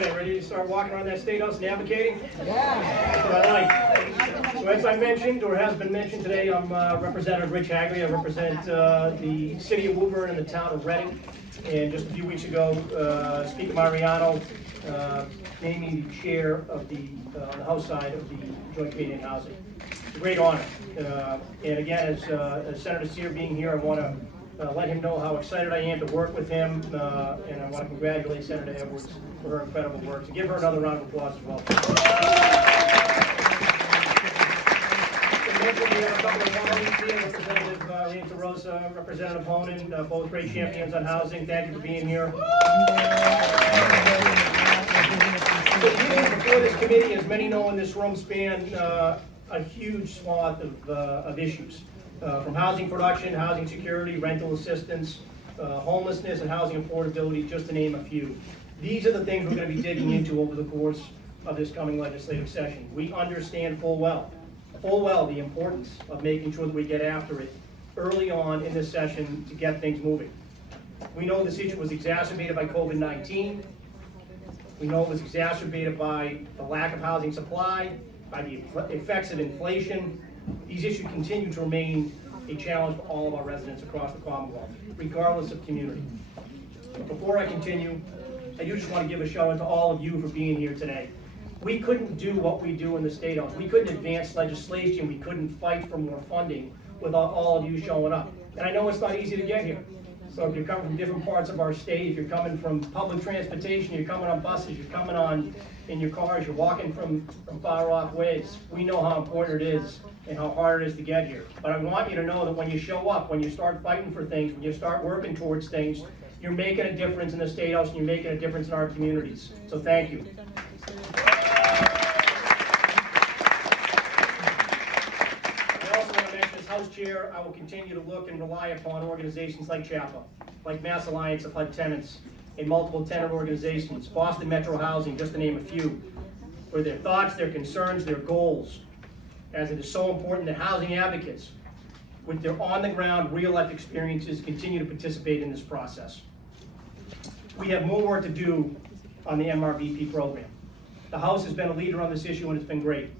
today? Ready to start walking around that State House and advocating? Yeah. That's what I like. So as I mentioned, or has been mentioned today, I'm Representative Rich Haggerty. I represent the city of Woburn and the town of Reading. And just a few weeks ago, Speaker Mariano named me the chair of the House side of the Joint Committee on Housing. It's a great honor. And again, as Senator Sear being here, I want to let him know how excited I am to work with him, and I want to congratulate Senator Edwards for her incredible work. So give her another round of applause as well. We have a couple of colleagues here, Representative Rita Rosa, Representative Honan, both great champions on housing. Thank you for being here. The meetings before this committee, as many know in this room, span a huge swath of issues. From housing production, housing security, rental assistance, homelessness, and housing affordability, just to name a few. These are the things we're going to be digging into over the course of this coming legislative session. We understand full well the importance of making sure that we get after it early on in this session to get things moving. We know this issue was exacerbated by COVID-19. We know it was exacerbated by the lack of housing supply, by the effects of inflation. These issues continue to remain a challenge for all of our residents across the Commonwealth, regardless of community. Before I continue, I do just want to give a shout out to all of you for being here today. We couldn't do what we do in the State House. We couldn't advance legislation. We couldn't fight for more funding without all of you showing up. And I know it's not easy to get here. So if you're coming from different parts of our state, if you're coming from public transportation, you're coming on buses, you're coming on in your cars, you're walking from far off ways, we know how important it is and how hard it is to get here. But I want you to know that when you show up, when you start fighting for things, when you start working towards things, you're making a difference in the State House and you're making a difference in our communities. So thank you. House Chair, I will continue to look and rely upon organizations like CHAPA, like Mass Alliance of HUD Tenants, and multiple tenant organizations, Boston Metro Housing, just to name a few, for their thoughts, their concerns, their goals, as it is so important that housing advocates, with their on-the-ground, real-life experiences, continue to participate in this process. We have more work to do on the MRVP program. The House has been a leader on this issue, and it's been great.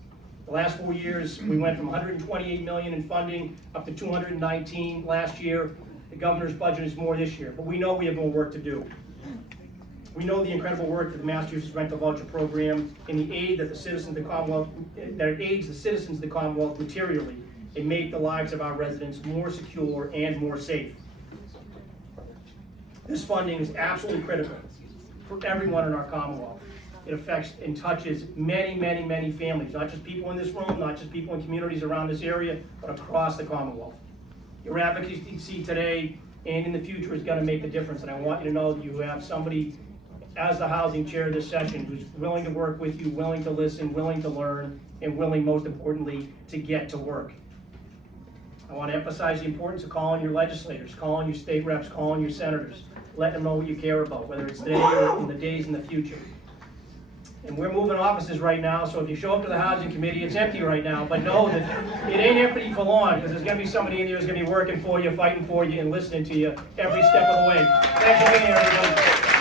The last 4 years, we went from 128 million in funding up to 219 last year. The governor's budget is more this year, but we know we have more work to do. We know the incredible work that the Massachusetts Rental Voucher Program and the aid that the citizens of the Commonwealth, that it aids the citizens of the Commonwealth materially and make the lives of our residents more secure and more safe. This funding is absolutely critical for everyone in our Commonwealth. It affects and touches many, many, many families, not just people in this room, not just people in communities around this area, but across the Commonwealth. Your advocacy today and in the future is going to make the difference, and I want you to know that you have somebody as the housing chair of this session who's willing to work with you, willing to listen, willing to learn, and willing, most importantly, to get to work. I want to emphasize the importance of calling your legislators, calling your state reps, calling your senators, letting them know what you care about, whether it's today or in the days in the future. And we're moving offices right now, so if you show up to the Housing Committee, it's empty right now, but know that it ain't empty for long, because there's going to be somebody in there who's going to be working for you, fighting for you, and listening to you every step of the way. Thanks for being here, everybody.